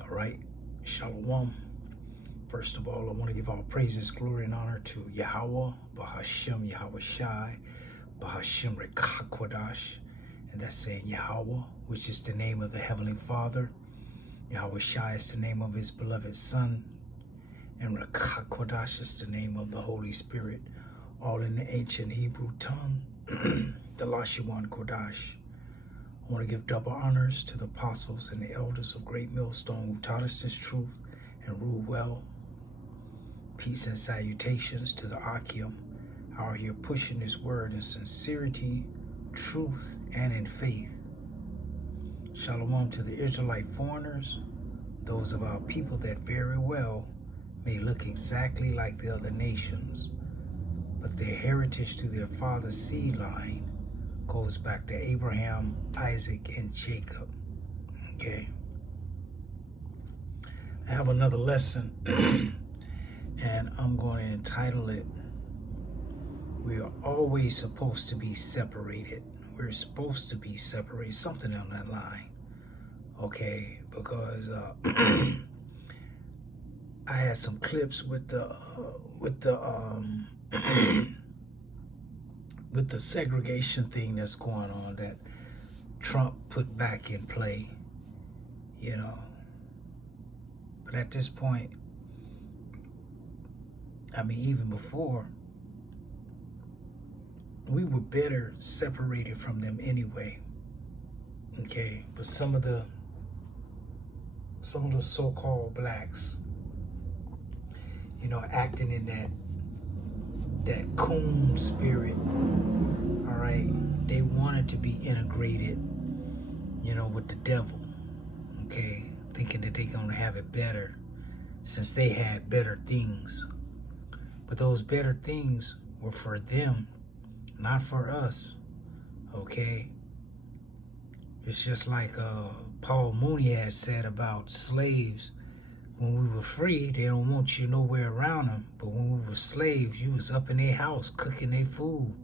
All right. Shalom. First of all, I want to give all praises, glory, and honor to Yahweh, Bahashem, Yahweh Shai, Bahashem Rekakwadash. And that's saying Yahweh, which is the name of the Heavenly Father. Yahweh Shai is the name of his beloved Son. And Rekakwadash is the name of the Holy Spirit, all in the ancient Hebrew tongue, the Lashawan Kodash. I want to give double honors to the apostles and the elders of Great Millstone who taught us this truth and rule well. Peace and salutations to the Akim, who are here pushing this word in sincerity, truth, and in faith. Shalom to the Israelite foreigners, those of our people that very well may look exactly like the other nations, but their heritage to their father's seed line goes back to Abraham, Isaac, and Jacob. Okay. I have another lesson, and I'm going to entitle it, We Are Always Supposed to Be Separated. We're supposed to be separated, something on that line. Okay, because I had some clips with the with the segregation thing that's going on that Trump put back in play, you know. But at this point, I mean, even before, we were better separated from them anyway. Okay, but some of the so-called blacks, you know, acting in that coon spirit, all right, they wanted to be integrated, you know, with the devil, okay, thinking that they're going to have it better since they had better things. But those better things were for them, not for us, okay? It's just like Paul Mooney has said about slaves. When we were free, they don't want you nowhere around them. But when we were slaves, you was up in their house, cooking their food,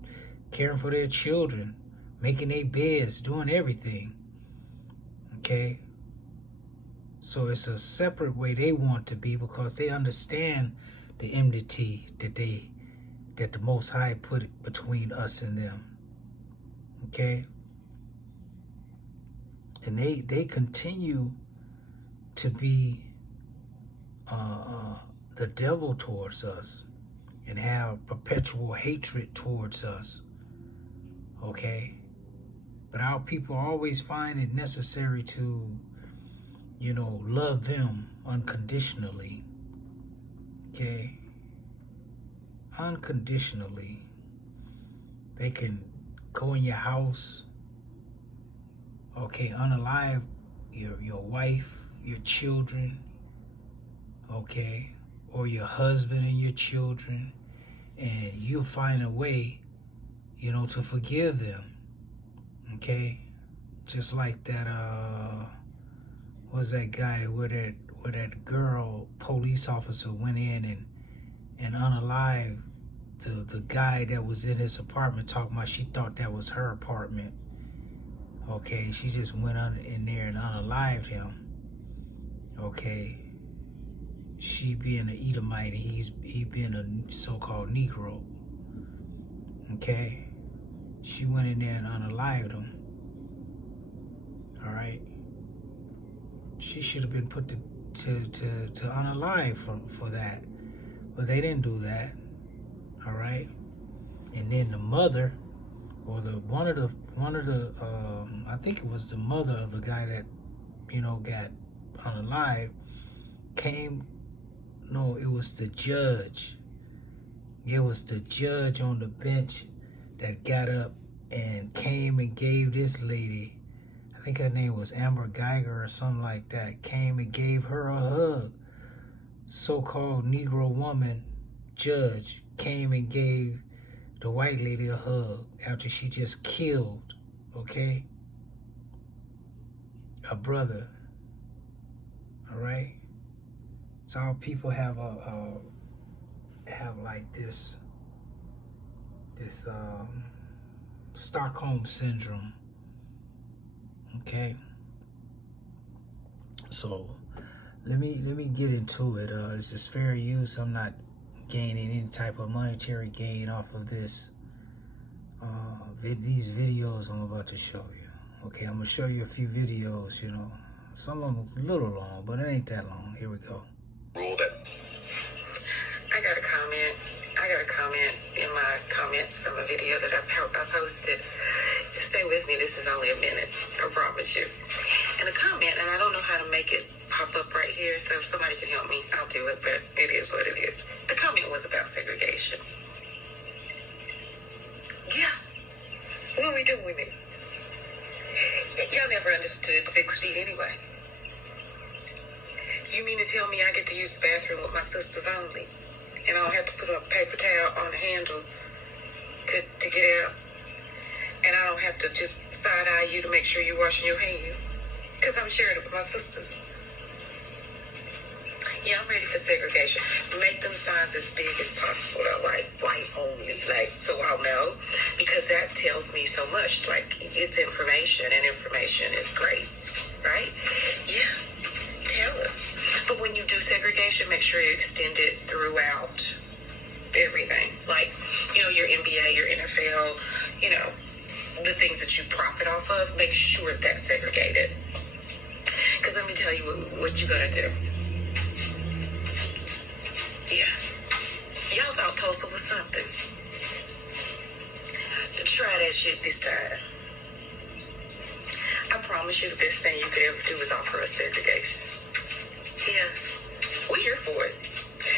caring for their children, making their beds, doing everything. Okay? So it's a separate way they want to be because they understand the enmity that the Most High put between us and them. Okay? And they continue to be the devil towards us and have perpetual hatred towards us. Okay? But our people always find it necessary to, you know, love them unconditionally. Okay? Unconditionally. They can go in your house, okay, unalive your wife, your children, okay, or your husband and your children, and you'll find a way, you know, to forgive them, okay? Just like that, what's that guy where that girl police officer went in and unalived the guy that was in his apartment, talking about she thought that was her apartment. Okay, she just went in there and unalived him. Okay, she being an Edomite and he being a so-called Negro. Okay, she went in there and unalived him. All right, she should have been put to unalive for that, but they didn't do that. All right, and then the mother, or one of the I think it was the mother of the guy that, you know, got unalive, came. No, it was the judge. It was the judge on the bench that got up and came and gave this lady, I think her name was Amber Geiger or something like that, came and gave her a hug. So-called Negro woman judge came and gave the white lady a hug after she just killed, okay, a brother. All right. So our people have have like this Stockholm syndrome. Okay. So let me get into it. It's just fair use. I'm not gaining any type of monetary gain off of this. These videos I'm about to show you. Okay, I'm gonna show you a few videos. You know, some of them a little long, but it ain't that long. Here we go. Rule that. I got a comment in my comments from a video that I posted. Stay with me. This is only a minute. I promise you. And the comment, and I don't know how to make it pop up right here, so if somebody can help me, I'll do it, but it is what it is. The comment was about segregation. Yeah. What are we doing with it? Y'all never understood 6 feet anyway. You mean to tell me I get to use the bathroom with my sisters only? And I don't have to put a paper towel on the handle to get out? And I don't have to just side-eye you to make sure you're washing your hands? Because I'm sharing it with my sisters. Yeah, I'm ready for segregation. Make them signs as big as possible, though, like white only, like, so I'll know, because that tells me so much. Like, it's information, and information is great, right? Yeah, tell us. But when you do segregation, make sure you extend it throughout everything. Like, you know, your NBA, your NFL, you know, the things that you profit off of, make sure that's segregated. Because let me tell you what you're going to do. Yeah. Y'all thought Tulsa was something. Try that shit this time. I promise you the best thing you could ever do is offer us segregation. Yeah. We're here for it.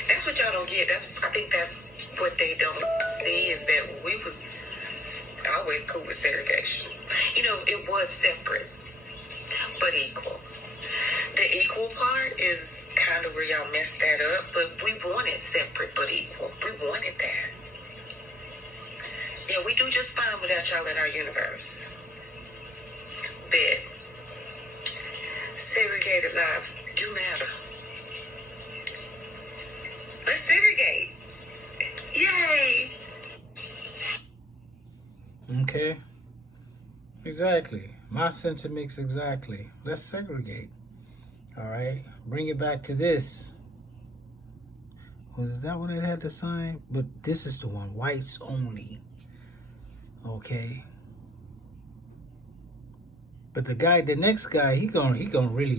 That's what y'all don't get. I think that's what they don't see, is that we was always cool with segregation. You know, it was separate, but equal. The equal part is kind of where y'all messed that up, but we wanted separate but equal. We wanted that. Yeah, we do just fine without y'all in our universe. But segregated lives do matter. Let's segregate. Yay! Okay. Exactly. My sentiments exactly. Let's segregate. All right. Bring it back to this. Was that what it had to sign? But this is the one. Whites only. Okay. But the next guy, he gonna really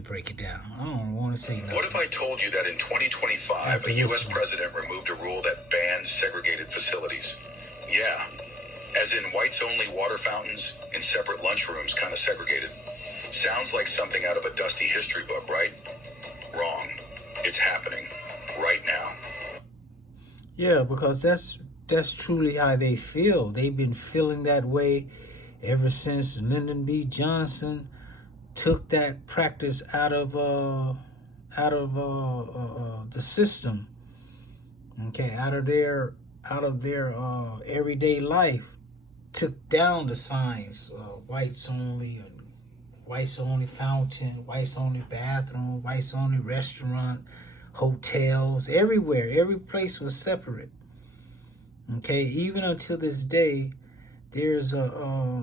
break it down. I don't want to say nothing. What if I told you that in 2025, a U.S. president removed a rule that banned segregated facilities? Yeah. As in whites-only water fountains in separate lunchrooms, kind of segregated. Sounds like something out of a dusty history book, right? Wrong. It's happening right now. Yeah, because that's truly how they feel. They've been feeling that way ever since Lyndon B. Johnson took that practice out of the system. Okay, out of their everyday life. Took down the signs, whites only, whites only fountain, whites only bathroom, whites only restaurant, hotels, everywhere. Every place was separate. Okay, even until this day, there's a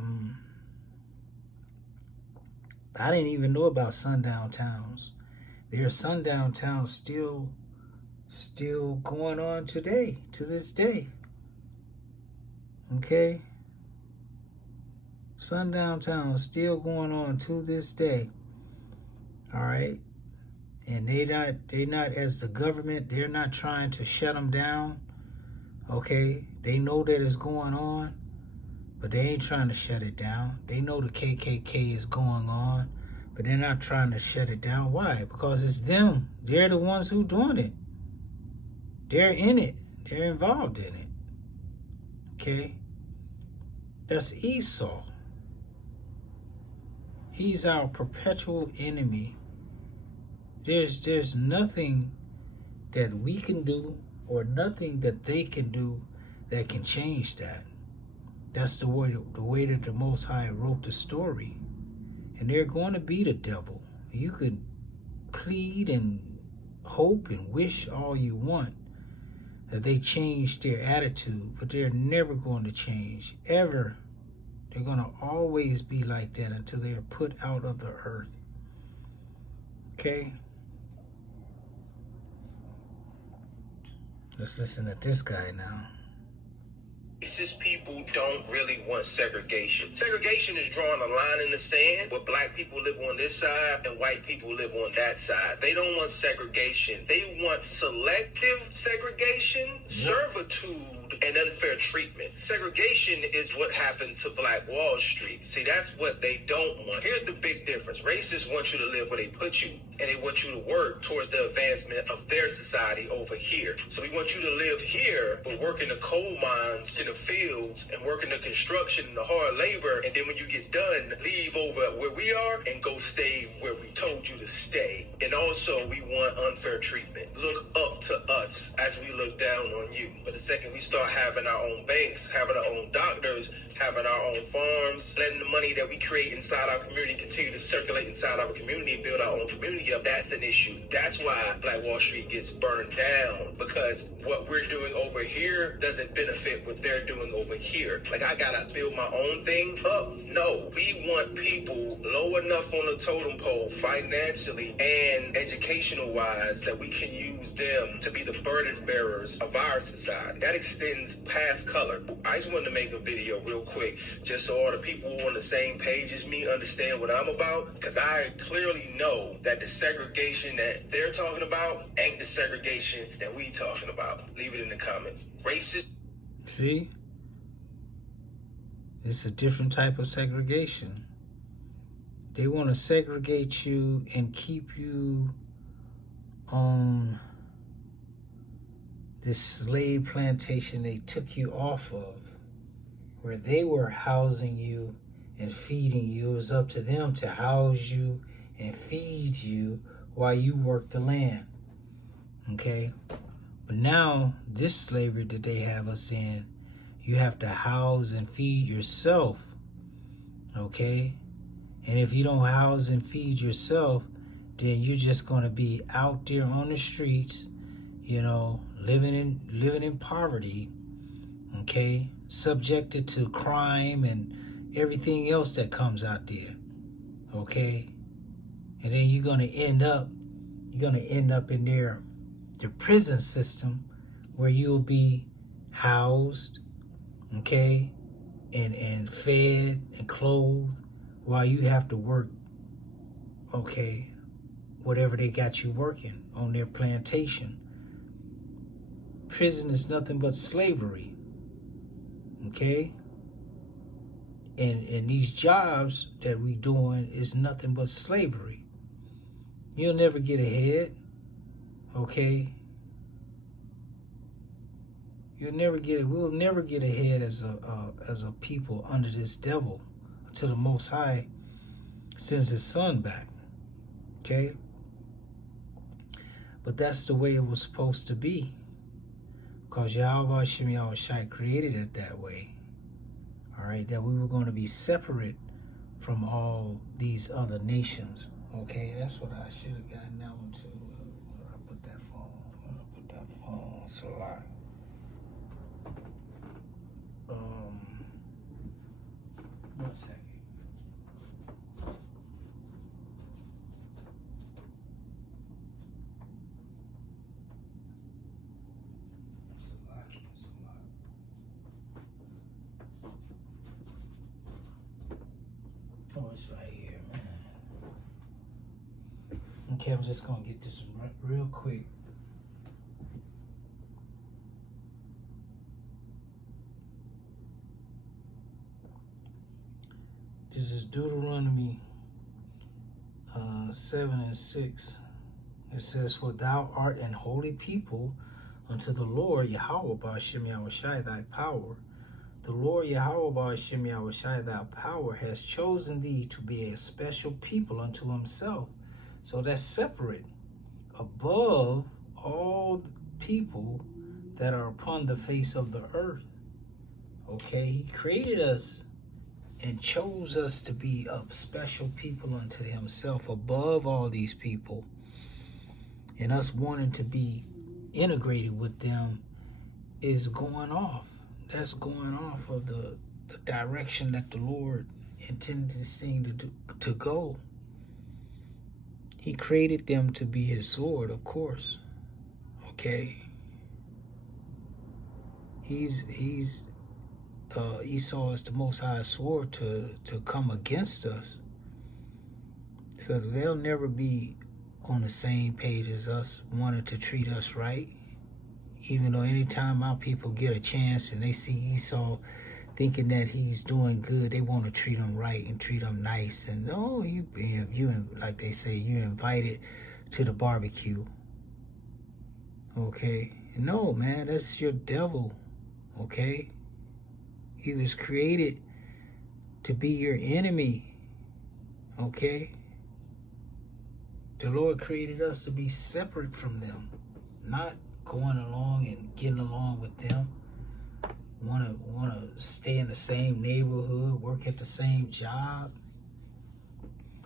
I didn't even know about sundown towns. There's sundown towns still going on today, to this day. Okay. Sundown towns still going on to this day. All right. And they not as the government, they're not trying to shut them down. Okay. They know that it's going on, but they ain't trying to shut it down. They know the KKK is going on, but they're not trying to shut it down. Why? Because it's them. They're the ones who doing it. They're in it. They're involved in it. Okay. That's Esau. He's our perpetual enemy. There's nothing that we can do or nothing that they can do that can change that. That's the way that the Most High wrote the story. And they're going to be the devil. You could plead and hope and wish all you want that they change their attitude, but they're never going to change, ever. They're going to always be like that until they are put out of the earth. Okay? Let's listen to this guy now. Racist people don't really want segregation. Segregation is drawing a line in the sand where black people live on this side and white people live on that side. They don't want segregation. They want selective segregation, servitude, and unfair treatment. Segregation is what happened to Black Wall Street. See, that's what they don't want. Here's the big difference. Racists want you to live where they put you, and they want you to work towards the advancement of their society over here. So we want you to live here, but work in the coal mines, in the fields, and work in the construction and the hard labor, and then when you get done, leave over where we are and go stay where we told you to stay. And also, we want unfair treatment. Look up to us as we look down on you. But the second we start having our own banks, having our own doctors, having our own farms, letting the money that we create inside our community continue to circulate inside our community and build our own community up, that's an issue. That's why Black Wall Street gets burned down, because what we're doing over here doesn't benefit what they're doing over here. Like, I gotta build my own thing up? No. We want people low enough on the totem pole financially and educational-wise that we can use them to be the burden bearers of our society. That extends past color. I just wanted to make a video real quick just so all the people on the same page as me understand what I'm about, because I clearly know that the segregation that they're talking about ain't the segregation that we talking about. Leave it in the comments. Racist. See? It's a different type of segregation. They want to segregate you and keep you on this slave plantation they took you off of, where they were housing you and feeding you. It was up to them to house you and feed you while you worked the land. Okay? But now, this slavery that they have us in, you have to house and feed yourself. Okay? And if you don't house and feed yourself, then you're just going to be out there on the streets, you know, living in poverty, okay? Subjected to crime and everything else that comes out there, okay? And then you're going to end up in their prison system where you'll be housed, okay, and fed and clothed while you have to work, okay, whatever they got you working on their plantation. Prison is nothing but slavery, okay? And these jobs that we doing is nothing but slavery. You'll never get ahead, okay? We'll never get ahead as a people under this devil until the Most High sends his son back, okay? But that's the way it was supposed to be, because Yahweh Hashem Yahushai created it that way, all right, that we were going to be separate from all these other nations, okay? That's what I should have gotten that one too. Where did I put that phone? Where did I put that phone? It's a lot. One second. Oh, it's right here, man. Okay, I'm just gonna get this real quick. This is Deuteronomy 7:6. It says, "For thou art an holy people unto the Lord Yahweh Ba'ashem Yahushai thy power. The Lord Yahweh Ba'ashem Yahushai thy power has chosen thee to be a special people unto himself." So that's separate, above all the people that are upon the face of the earth. Okay, he created us and chose us to be a special people unto himself above all these people. And us wanting to be integrated with them is going off. That's going off of the direction that the Lord intended this thing to go. He created them to be his sword, of course. Okay? Esau is the Most High sword to come against us. So they'll never be on the same page as us, wanting to treat us right. Even though anytime our people get a chance and they see Esau thinking that he's doing good, they want to treat him right and treat him nice. And oh, you like they say, you invited to the barbecue. Okay? No, man, that's your devil. Okay? He was created to be your enemy. Okay? The Lord created us to be separate from them, not going along and getting along with them. Want to stay in the same neighborhood, work at the same job,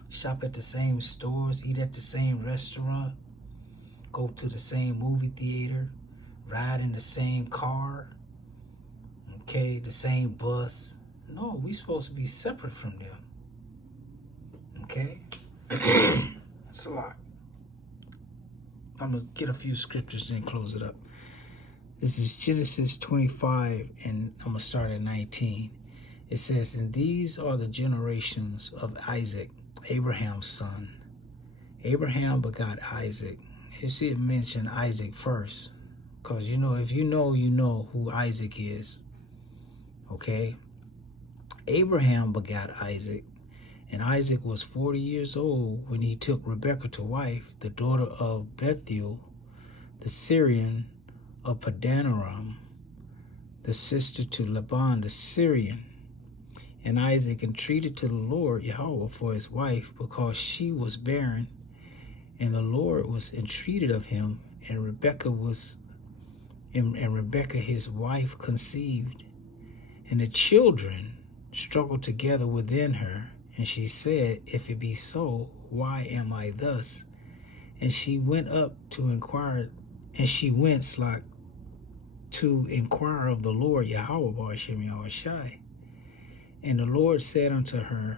shop at the same stores, eat at the same restaurant, go to the same movie theater, ride in the same car, okay, the same bus. No, we're supposed to be separate from them. Okay? It's a lot. I'm going to get a few scriptures and close it up. This is Genesis 25, and I'm going to start at 19. It says, and these are the generations of Isaac, Abraham's son. Abraham begot Isaac. You see it mention Isaac first. Because, you know, if you know who Isaac is. Okay? Abraham begot Isaac. And Isaac was 40 years old when he took Rebekah to wife, the daughter of Bethuel, the Syrian of Padanaram, the sister to Laban the Syrian. And Isaac entreated to the Lord Yahweh for his wife, because she was barren, and the Lord was entreated of him, and Rebekah his wife conceived. And the children struggled together within her, and she said, if it be so, why am I thus? And she went up to inquire, to inquire of the Lord Yahweh Ba'ashem Yahushai. And the Lord said unto her,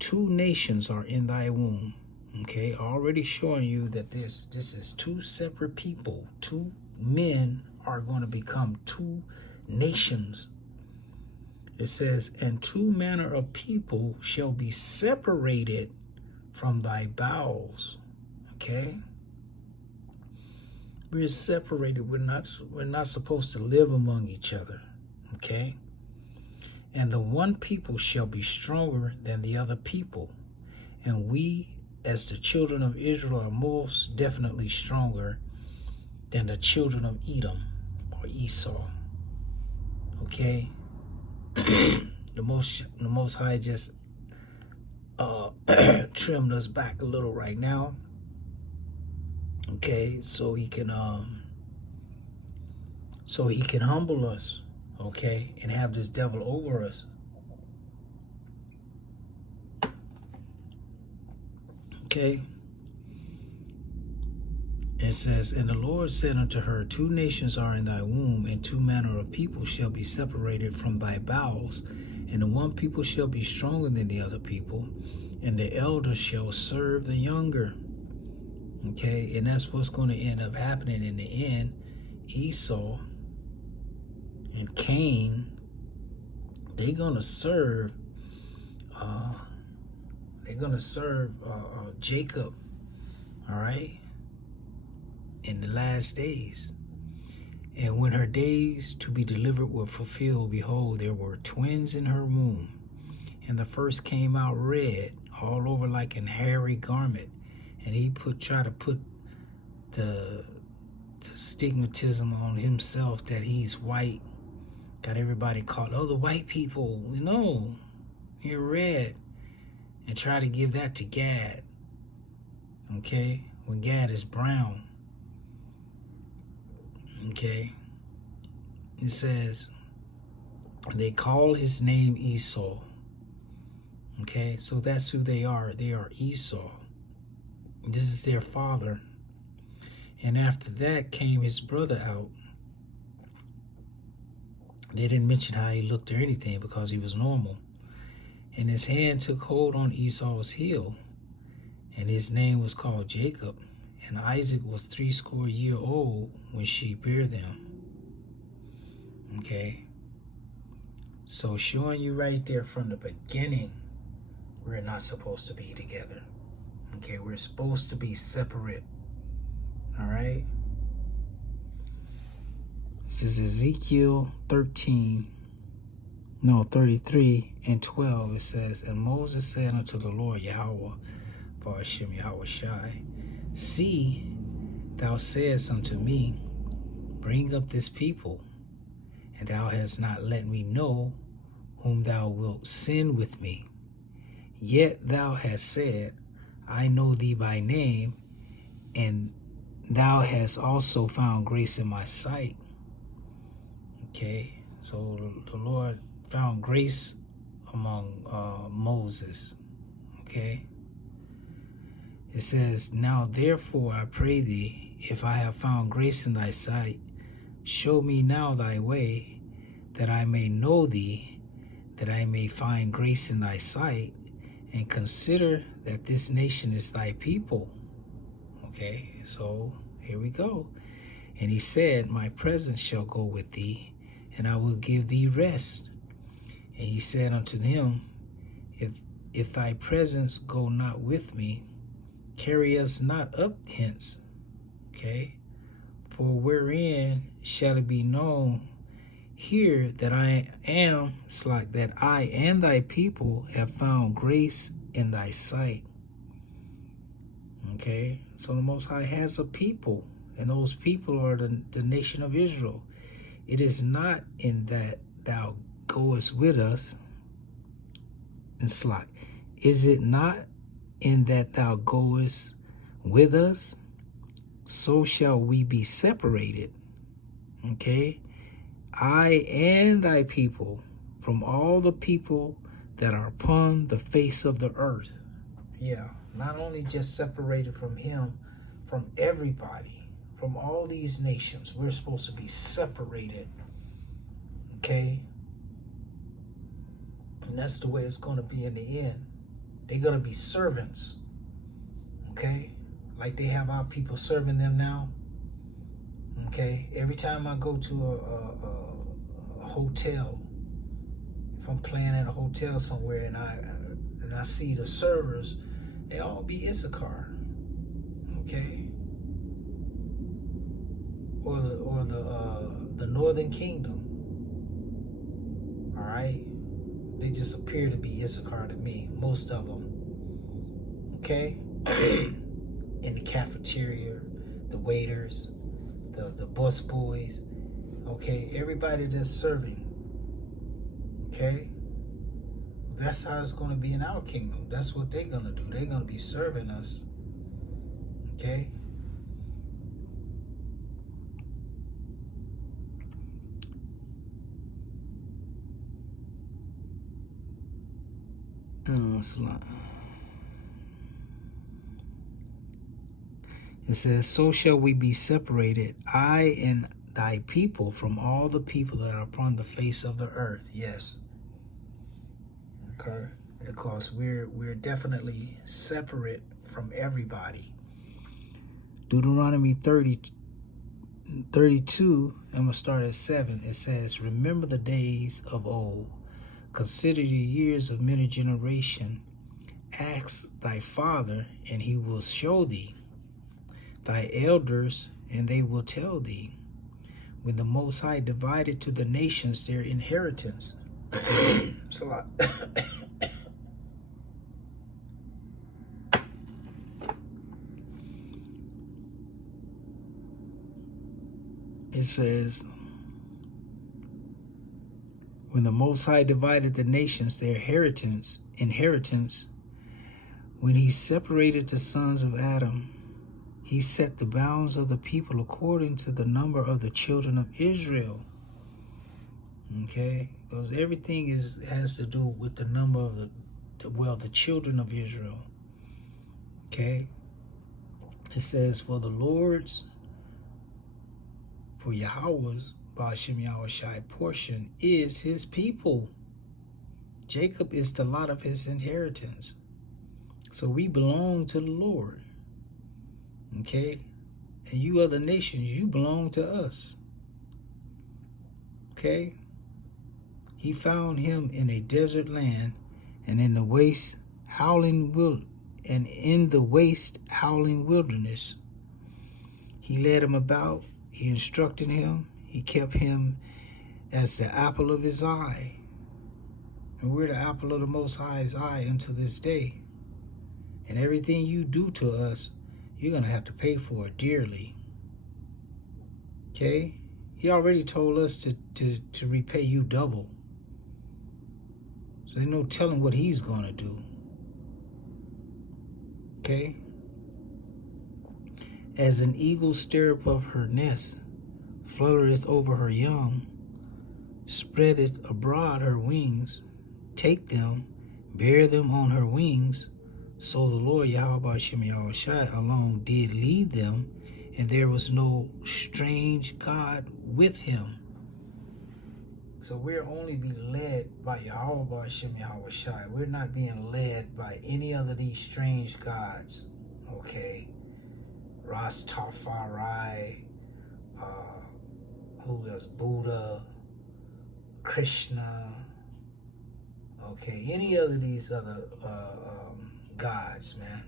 2 nations are in thy womb. Okay, already showing you that this is 2 separate people. 2 men are going to become 2 nations. It says, and 2 manner of people shall be separated from thy bowels. Okay? We're separated. We're not supposed to live among each other. Okay? And the one people shall be stronger than the other people. And we, as the children of Israel, are most definitely stronger than the children of Edom or Esau. Okay? The Most High just trimmed us back a little right now. Okay, so he can humble us, okay, and have this devil over us. Okay. It says, and the Lord said unto her, 2 nations are in thy womb, and 2 manner of people shall be separated from thy bowels. And the one people shall be stronger than the other people, and the elder shall serve the younger. Okay, and that's what's going to end up happening in the end. Esau and Cain, they're going to serve Jacob, all right, in the last days. And when her days to be delivered were fulfilled, behold, there were twins in her womb. And the first came out red, all over like an hairy garment. And he tried to put the stigmatism on himself that he's white. Got everybody caught, oh, the white people, no, you're red. And try to give that to Gad. Okay, when Gad is brown. Okay, it says, they call his name Esau. Okay, so that's who they are. They are Esau. This is their father. And after that came his brother out. They didn't mention how he looked or anything because he was normal. And his hand took hold on Esau's heel, and his name was called Jacob. And Isaac was 80 years old when she bare them. Okay. So showing you right there from the beginning, we're not supposed to be together. Okay, we're supposed to be separate. All right. This is Ezekiel 33 and 12. It says, and Moses said unto the Lord Yahweh, Ba'ashem Yahweh Shai, see, thou sayest unto me, bring up this people, and thou hast not let me know whom thou wilt send with me. Yet thou hast said, I know thee by name, and thou hast also found grace in my sight. Okay, so the Lord found grace among Moses. Okay, it says, now therefore I pray thee, if I have found grace in thy sight, show me now thy way, that I may know thee, that I may find grace in thy sight, and consider that this nation is thy people. Okay, so here we go. And he said, my presence shall go with thee, and I will give thee rest. And he said unto him, if thy presence go not with me, carry us not up hence. Okay, for wherein shall it be known here that I am, that I and thy people have found grace in thy sight. Okay, so the Most High has a people, and those people are the nation of Israel. It is not in that thou goest with us, and slack. Is it not in that thou goest with us? So shall we be separated. Okay, I and thy people, from all the people that are upon the face of the earth. Yeah, not only just separated from him, from everybody, from all these nations. We're supposed to be separated. Okay? And that's the way it's going to be in the end. They're going to be servants. Okay? Like they have our people serving them now. Okay? Every time I go to a hotel, if I'm playing at a hotel somewhere and I see the servers, they all be Issachar. Okay? Or the Northern Kingdom. All right? They just appear to be Issachar to me, most of them. Okay? In the cafeteria, the waiters, the bus boys, okay? Everybody that's serving, okay? That's how it's going to be in our kingdom. That's what they're going to do. They're going to be serving us, okay? It says, so shall we be separated, I and thy people, from all the people that are upon the face of the earth. Yes. Okay. Because we're definitely separate from everybody. Deuteronomy 32, I'm going to start at 7. It says, remember the days of old. Consider the years of many generation. Ask thy father, and he will show thee. Thy elders, and they will tell thee. When the Most High divided to the nations their inheritance. It's a lot. It says, when the Most High divided the nations their inheritance, when he separated the sons of Adam, he set the bounds of the people according to the number of the children of Israel. Okay? Because everything has to do with the number of the children of Israel. Okay? It says, for Yahweh's, Ba'ashem Yahweh Shai, portion is his people. Jacob is the lot of his inheritance. So we belong to the Lord. Okay? And you other nations, you belong to us. Okay? Okay? He found him in a desert land and in the waste howling wilderness. He led him about, he instructed him, he kept him as the apple of his eye. And we're the apple of the Most High's eye unto this day. And everything you do to us, you're going to have to pay for it dearly. Okay? He already told us to repay you double. So there's no telling what he's going to do. Okay? As an eagle stirreth up her nest, fluttereth over her young, spreadeth abroad her wings, take them, bear them on her wings, so the Lord Yahweh Hashem Yahushai alone did lead them, and there was no strange God with him. So we're only be led by Yahweh Hashem Yahushai. We're not being led by any other of these strange gods. Okay? Rastafari, who else? Buddha, Krishna, okay, any other of these other gods, man.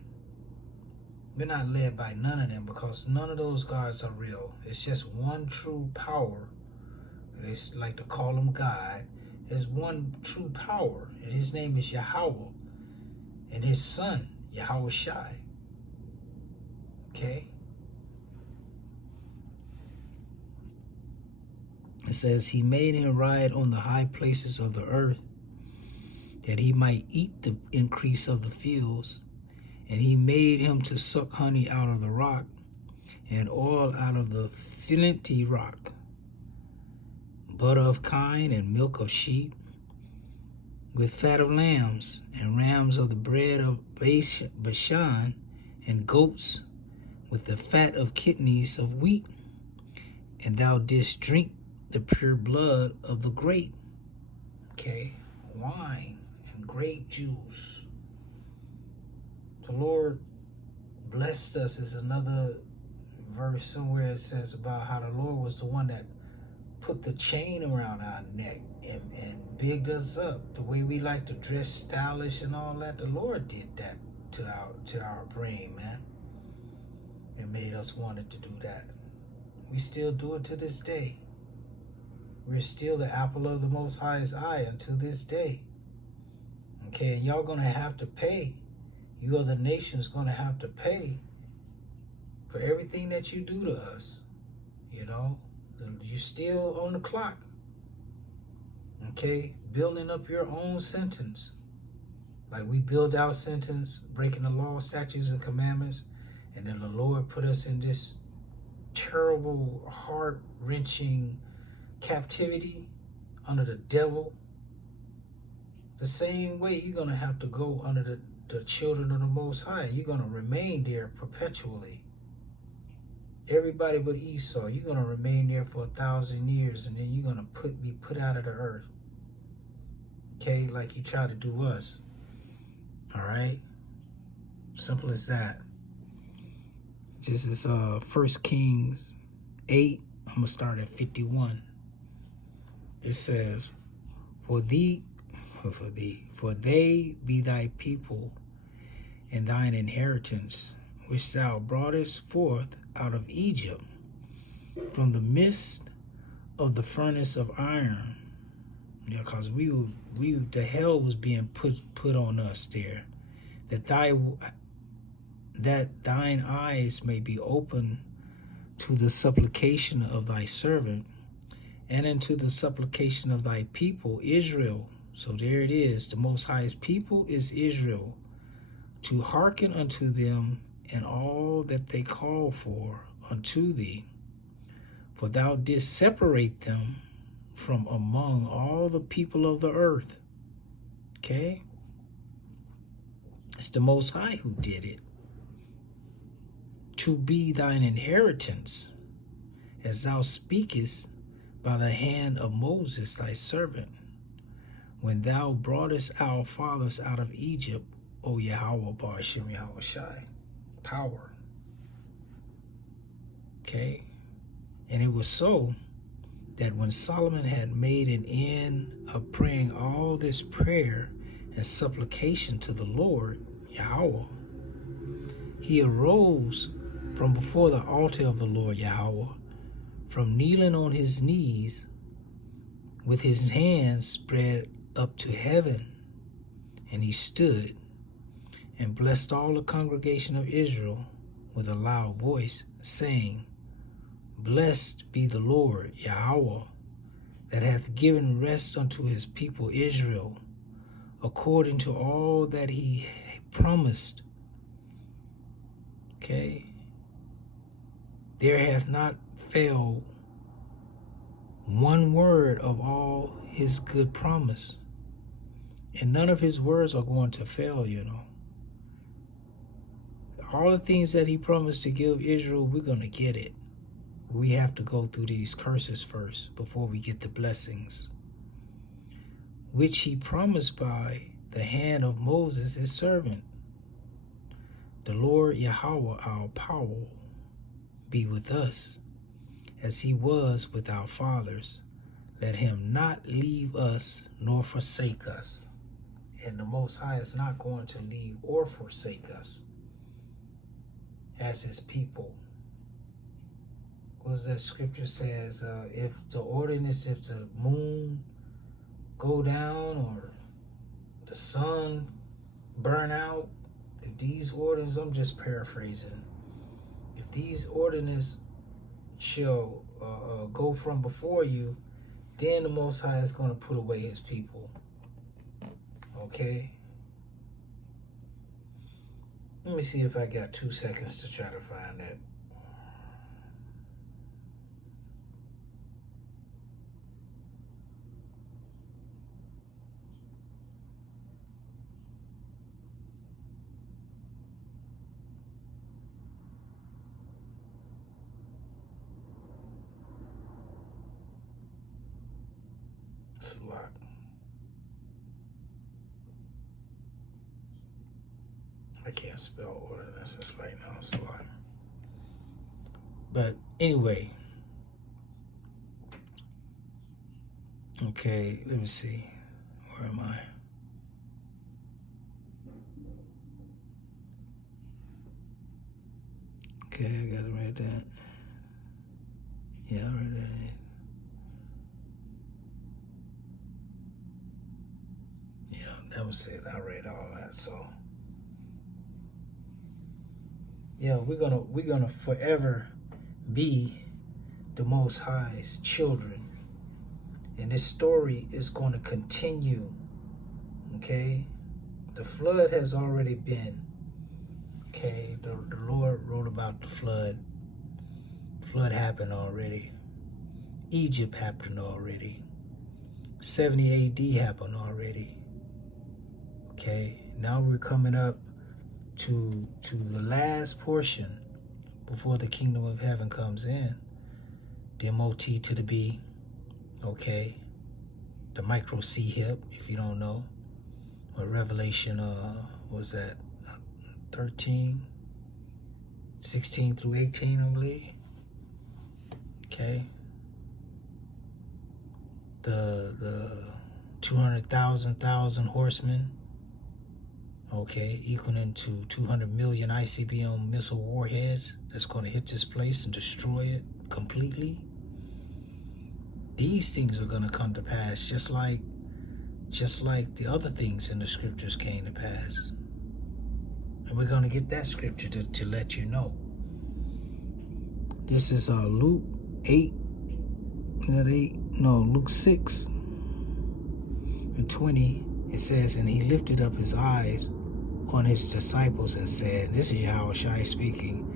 We're not led by none of them because none of those gods are real. It's just one true power. They like to call him God. There's one true power, and his name is Yahweh, and his son, Yahushai. Okay? It says, he made him ride on the high places of the earth, that he might eat the increase of the fields. And he made him to suck honey out of the rock, and oil out of the flinty rock, butter of kine and milk of sheep, with fat of lambs, and rams of the bread of Bashan, and goats with the fat of kidneys of wheat. And thou didst drink the pure blood of the grape. Okay, wine and grape juice. The Lord blessed us is another verse somewhere. It says about how the Lord was the one that put the chain around our neck and bigged us up the way we like to dress stylish and all that. The Lord did that to our brain, man. It made us wanted to do that. We still do it to this day. We're still the apple of the Most High's eye until this day. Okay, and y'all gonna have to pay. You other nations gonna have to pay for everything that you do to us. You know, you're still on the clock. Okay, building up your own sentence. Like we build our sentence, breaking the law, statutes, and commandments, and then the Lord put us in this terrible, heart-wrenching captivity under the devil. The same way you're going to have to go under the children of the Most High. You're going to remain there perpetually. Everybody but Esau, you're going to remain there for 1,000 years, and then you're going to be put out of the earth. Okay, like you try to do us. All right? Simple as that. This is 1 Kings 8. I'm going to start at 51. It says, For they be thy people and thine inheritance, which thou broughtest forth out of Egypt, from the midst of the furnace of iron. Yeah, because the hell was being put on us there, that thine eyes may be open to the supplication of thy servant, and unto the supplication of thy people Israel. So there it is. The Most High's people is Israel, to hearken unto them in all that they call for unto thee. For thou didst separate them from among all the people of the earth. Okay? It's the Most High who did it. To be thine inheritance, as thou speakest by the hand of Moses thy servant, when thou broughtest our fathers out of Egypt, O Yahweh Ba'ashem Yahushai. Power. Okay? And it was so that when Solomon had made an end of praying all this prayer and supplication to the Lord, Yahweh, he arose from before the altar of the Lord Yahweh, from kneeling on his knees with his hands spread up to heaven, and he stood and blessed all the congregation of Israel with a loud voice, saying, Blessed be the Lord Yahweh, that hath given rest unto his people Israel, according to all that he promised. Okay? There hath not failed one word of all his good promise. And none of his words are going to fail, you know. All the things that he promised to give Israel, we're going to get it. We have to go through these curses first before we get the blessings, which he promised by the hand of Moses, his servant. The Lord Yahweh, our power, be with us, as he was with our fathers. Let him not leave us nor forsake us. And the Most High is not going to leave or forsake us as his people. What that scripture says, if the moon go down or the sun burn out, if these ordinances, I'm just paraphrasing, if these ordinances shall go from before you, then the Most High is going to put away his people. Okay? Let me see if I got 2 seconds to try to find that. It's a lot. I can't spell ordinances right now. It's a lot. But anyway. Okay, let me see. Where am I? Okay, I gotta read that. Yeah, I read that. That was it. I read all that. So yeah, we're gonna forever be the Most High's children, and this story is going to continue. Okay, the flood has already been. Okay, the Lord wrote about the flood. Flood happened already. Egypt happened already. 70 AD happened already. Okay, now we're coming up to the last portion before the kingdom of heaven comes in. The MOT to the B. Okay, the micro C hip, if you don't know. Or Revelation, was that 13, 16 through 18, I believe. Okay. The 200,000 horsemen. Okay, equaling to 200 million ICBM missile warheads that's going to hit this place and destroy it completely. These things are going to come to pass just like the other things in the scriptures came to pass. And we're going to get that scripture to let you know. This is Luke 8. Luke 6 and 20. It says, and he lifted up his eyes on his disciples and said, this is Yahushua speaking,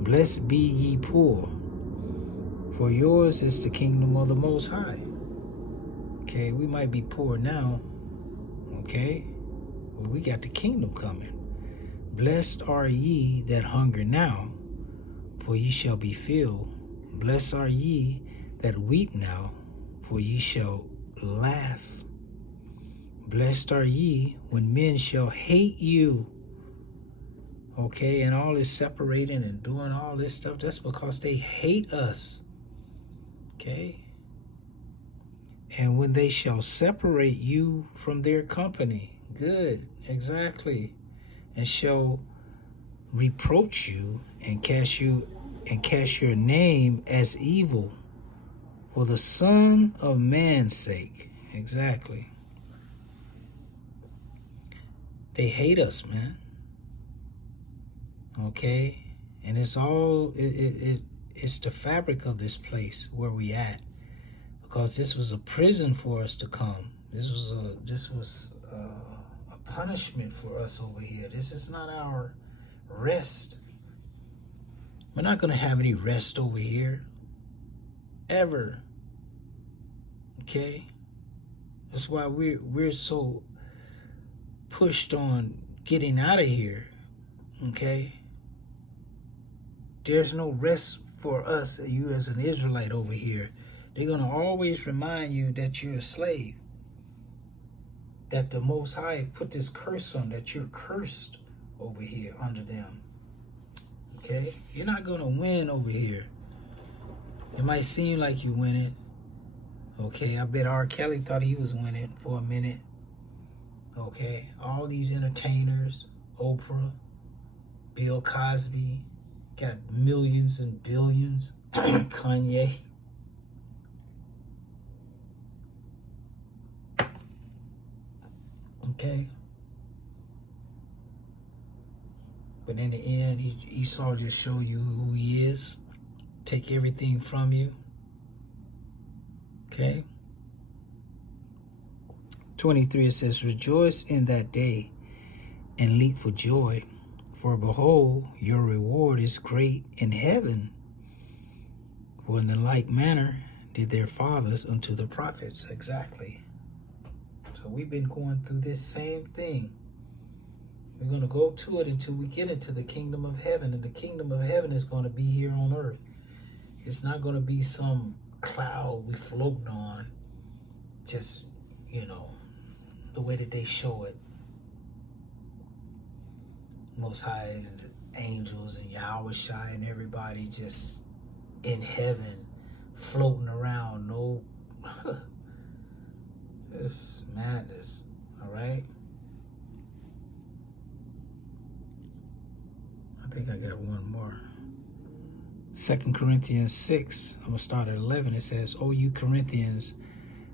blessed be ye poor, for yours is the kingdom of the Most High. Okay, we might be poor now, okay, but we got the kingdom coming. Blessed are ye that hunger now, for ye shall be filled. Blessed are ye that weep now, for ye shall laugh. Blessed are ye when men shall hate you. Okay, and all this separating and doing all this stuff, that's because they hate us. Okay, And when they shall separate you from their company, good, exactly, and shall reproach you and cast your name as evil for the Son of Man's sake. Exactly. They hate us, man. Okay? And it's all it's the fabric of this place where we at. Because this was a prison for us to come. This was a punishment for us over here. This is not our rest. We're not going to have any rest over here. Ever. Okay? That's why we're so pushed on getting out of here. Okay? There's no rest for us, you as an Israelite over here. They're going to always remind you that you're a slave. That the Most High put this curse on, that you're cursed over here under them. Okay? You're not going to win over here. It might seem like you win it. Okay? I bet R. Kelly thought he was winning for a minute. Okay? All these entertainers, Oprah, Bill Cosby, got millions and billions. Kanye. Okay? But in the end, Esau just show you who he is. Take everything from you. Okay? 23, it says, rejoice in that day and leap for joy. For behold, your reward is great in heaven. For in the like manner did their fathers unto the prophets. Exactly. So we've been going through this same thing. We're going to go to it until we get into the kingdom of heaven. And the kingdom of heaven is going to be here on earth. It's not going to be some cloud we floating on. Just, the way that they show it. Most High and the angels and Yahweh Shai and everybody just in heaven floating around. No, it's madness. All right. I think I got one more. 2 Corinthians 6. I'm gonna start at 11. It says, "O you Corinthians,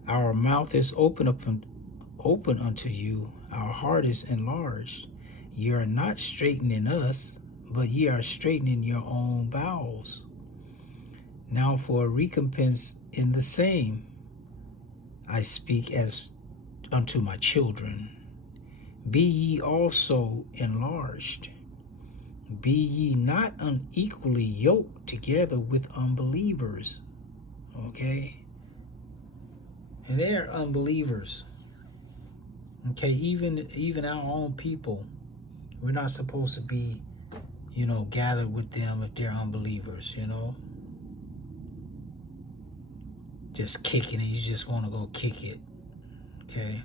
our mouth is open unto you, our heart is enlarged. Ye are not straitening us, but ye are straightening your own bowels. Now for a recompense in the same, I speak as unto my children. Be ye also enlarged. Be ye not unequally yoked together with unbelievers." Okay? And they're unbelievers. Okay, even our own people, we're not supposed to be, gathered with them if they're unbelievers, Just kicking it. You just want to go kick it. Okay?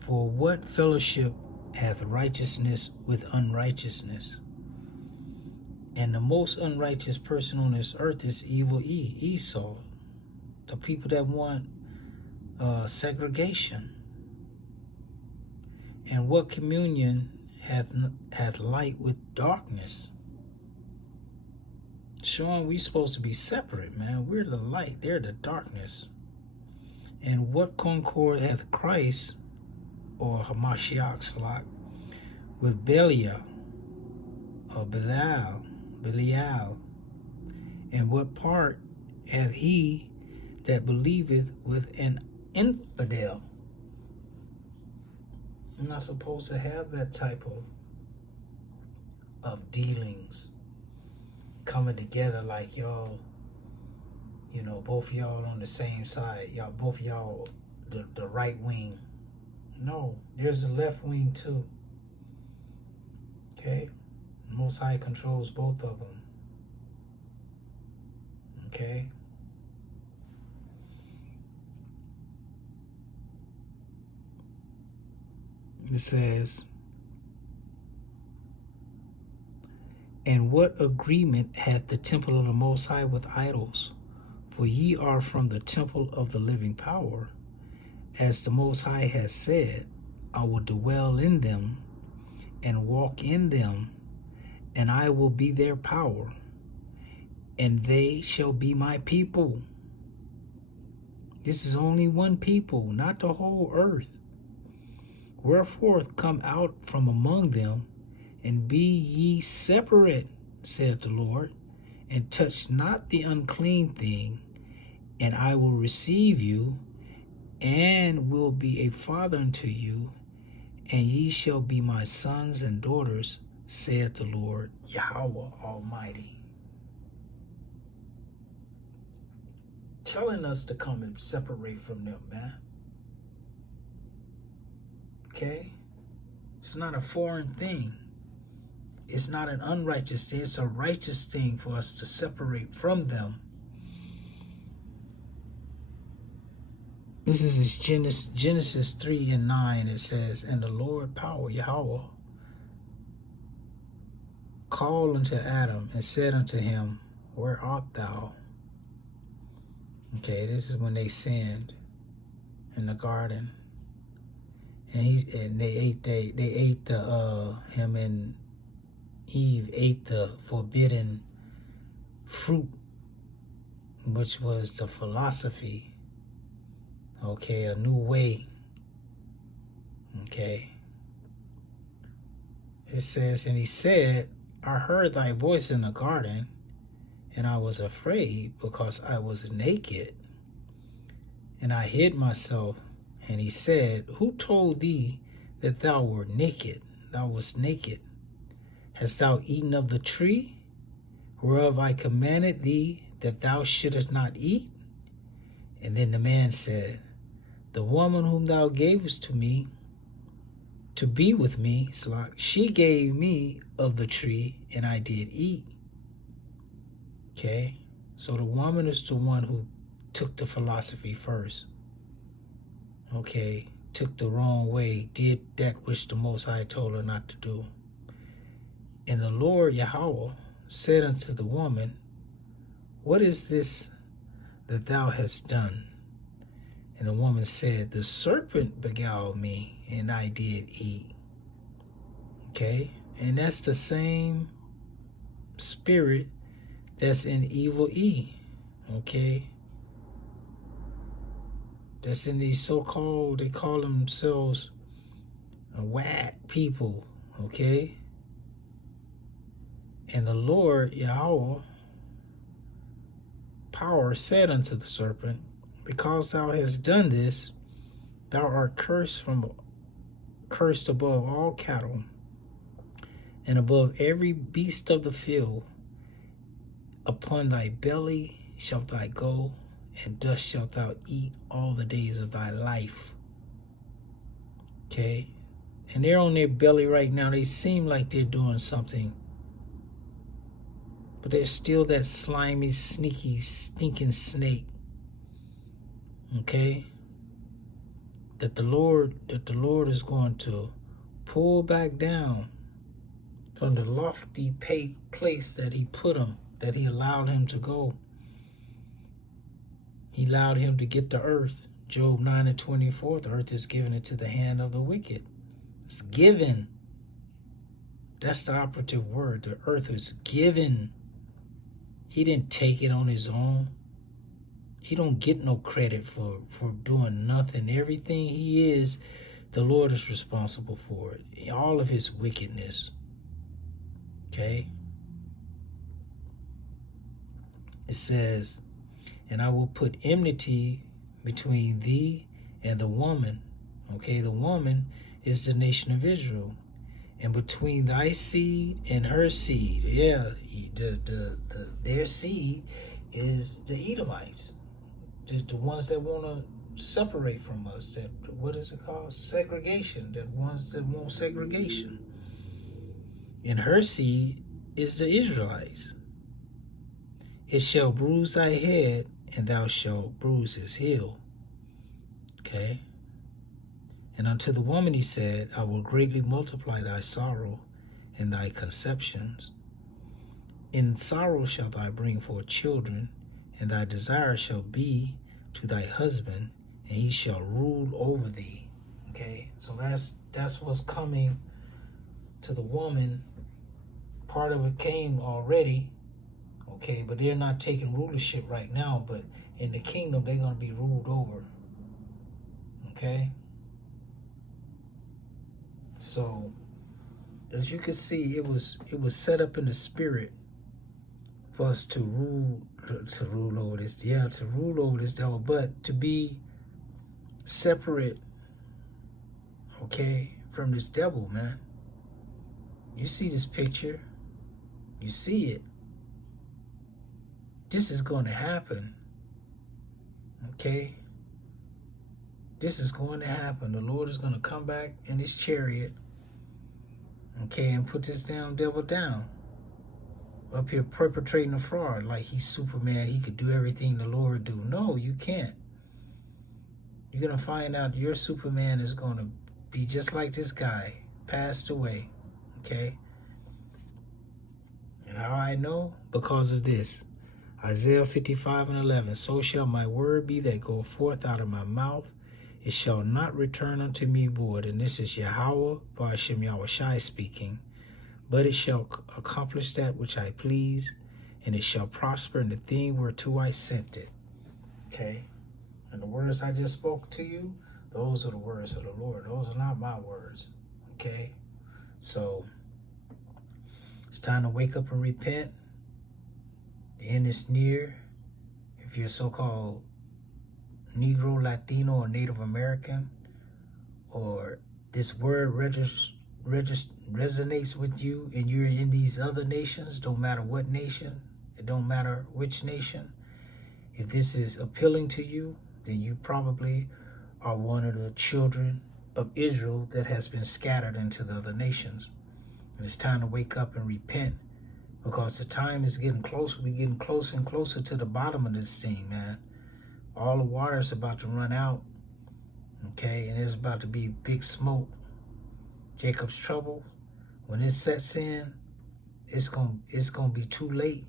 For what fellowship hath righteousness with unrighteousness? And the most unrighteous person on this earth is evil Esau. The people that want segregation. And what communion hath light with darkness? Showing we supposed to be separate, man. We're the light, they're the darkness. And what concord hath Christ, or Hamashiach Salak, with Belial, or Belial? And what part hath he that believeth with an infidel? I'm not supposed to have that type of dealings coming together like y'all, both of y'all on the same side. Both of y'all the right wing. No, there's a left wing too. Okay? Most High controls both of them. Okay? It says, "And what agreement hath the temple of the Most High with idols? For ye are from the temple of the living power, as the Most High has said, I will dwell in them and walk in them, and I will be their power, and they shall be my people. This is only one people, not the whole earth. Wherefore come out from among them, and be ye separate, saith the Lord, and touch not the unclean thing, and I will receive you, and will be a father unto you, and ye shall be my sons and daughters, saith the Lord Yahweh Almighty. Telling us to come and separate from them, man. Okay? It's not a foreign thing. It's not an unrighteous thing. It's a righteous thing for us to separate from them. This is Genesis 3 and 9. It says, and the Lord power, Yahweh, called unto Adam and said unto him, where art thou? Okay, this is when they sinned in the garden, and him and Eve ate the forbidden fruit, which was the philosophy. Okay, a new way. Okay. It says, and he said, I heard thy voice in the garden, and I was afraid because I was naked, and I hid myself. And he said, who told thee that thou wert naked? Thou wast naked. Hast thou eaten of the tree whereof I commanded thee that thou shouldest not eat? And then the man said, the woman whom thou gavest to me to be with me, she gave me of the tree, and I did eat. Okay, so the woman is the one who took the philosophy first. Okay, took the wrong way, did that which the Most High told her not to do. And the Lord Yahweh said unto the woman, what is this that thou hast done? And the woman said, the serpent beguiled me, and I did eat. Okay, and that's the same spirit that's in evil E. Okay, that's in these so-called, they call themselves whack people. Okay, and the Lord Yahweh power said unto the serpent, because thou hast done this, thou art cursed above all cattle, and above every beast of the field. Upon thy belly shalt thou go, and dust shalt thou eat all the days of thy life. Okay? And they're on their belly right now. They seem like they're doing something, but they're still that slimy, sneaky, stinking snake. Okay? That the Lord is going to pull back down from the lofty place that he put him, that he allowed him to go. He allowed him to get the earth. Job 9 and 24, the earth is given into the hand of the wicked. It's given. That's the operative word. The earth is given. He didn't take it on his own. He don't get no credit for doing nothing. Everything he is, the Lord is responsible for it. All of his wickedness. Okay? It says, and I will put enmity between thee and the woman. Okay, the woman is the nation of Israel. And between thy seed and her seed, yeah, their seed is the Edomites. The ones that want to separate from us. That, what is it called? Segregation. The ones that want segregation. And her seed is the Israelites. It shall bruise thy head, and thou shalt bruise his heel. Okay? And unto the woman he said, I will greatly multiply thy sorrow and thy conceptions. In sorrow shalt thou bring forth children, and thy desire shall be to thy husband, and he shall rule over thee. Okay, so that's what's coming to the woman. Part of it came already, okay, but they're not taking rulership right now, but in the kingdom they're going to be ruled over. Okay, so as you can see, it was set up in the spirit for us to rule over this, to rule over this devil, but to be separate, okay, from this devil, man. You see this picture, you see it. This is going to happen, okay? This is going to happen. The Lord is going to come back in his chariot, okay, and put this damn devil down. Up here perpetrating a fraud like he's Superman. He could do everything the Lord do. No, you can't. You're going to find out your Superman is going to be just like this guy, passed away, okay? And how I know? Because of this. Isaiah 55:11. So shall my word be that go forth out of my mouth. It shall not return unto me void. And this is Yahweh, Ba'ashem Yahushai speaking. But it shall accomplish that which I please, and it shall prosper in the thing whereto I sent it. Okay? And the words I just spoke to you, those are the words of the Lord. Those are not my words. Okay? So, it's time to wake up and repent. The end is near. If you're so-called Negro, Latino, or Native American, or this word resonates with you and you're in these other nations, don't matter what nation, it don't matter which nation, if this is appealing to you, then you probably are one of the children of Israel that has been scattered into the other nations. And it's time to wake up and repent, because the time is getting closer. We're getting closer and closer to the bottom of this thing, man. All the water is about to run out, okay, and there's about to be big smoke. Jacob's trouble, when it sets in, it's gonna be too late.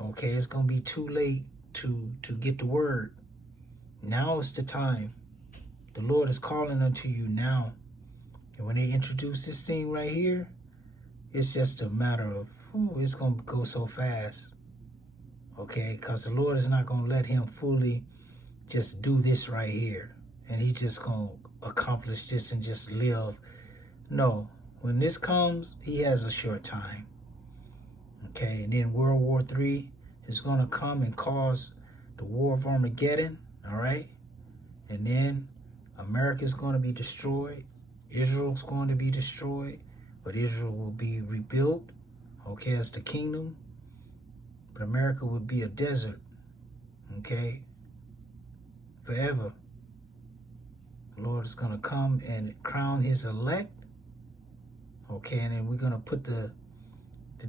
Okay, it's gonna be too late to get the word. Now is the time. The Lord is calling unto you now. And when they introduce this thing right here, it's just a matter of, it's gonna go so fast. Okay, because the Lord is not gonna let him fully just do this right here, and he just gonna accomplish this and just live. No, when this comes, he has a short time. Okay, and then World War III is going to come and cause the War of Armageddon, all right? And then America's going to be destroyed. Israel's going to be destroyed, but Israel will be rebuilt, okay, as the kingdom. But America would be a desert, okay, forever. The Lord is going to come and crown his elect. Okay, and then we're going to put the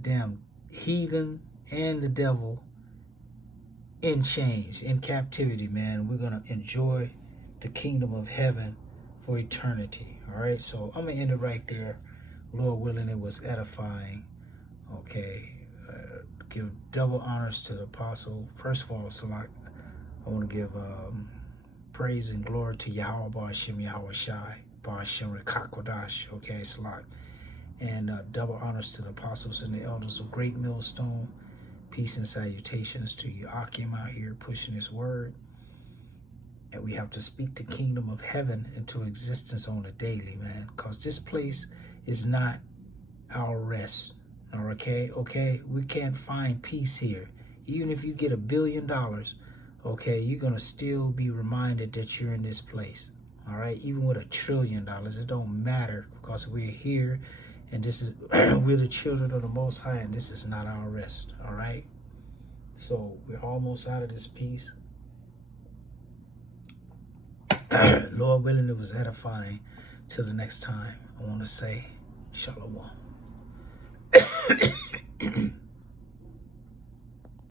damn heathen and the devil in chains, in captivity, man. We're going to enjoy the kingdom of heaven for eternity, all right? So I'm going to end it right there. Lord willing, it was edifying, okay? Give double honors to the apostle. First of all, Salak, I want to give praise and glory to Yahweh, Ba'ashem Yahushai, Ba'ashem Rekakwadash, okay, Salak. And double honors to the apostles and the elders of Great Millstone. Peace and salutations to Joachim out here pushing his word. And we have to speak the kingdom of heaven into existence on a daily, man. Because this place is not our rest. Okay? We can't find peace here. Even if you get $1 billion, okay, you're going to still be reminded that you're in this place. All right? Even with $1 trillion, it don't matter, because we're here. And this is, we're the children of the Most High, and this is not our rest, all right? So we're almost out of this piece. Lord willing, it was edifying. Till the next time, I want to say, Shalom.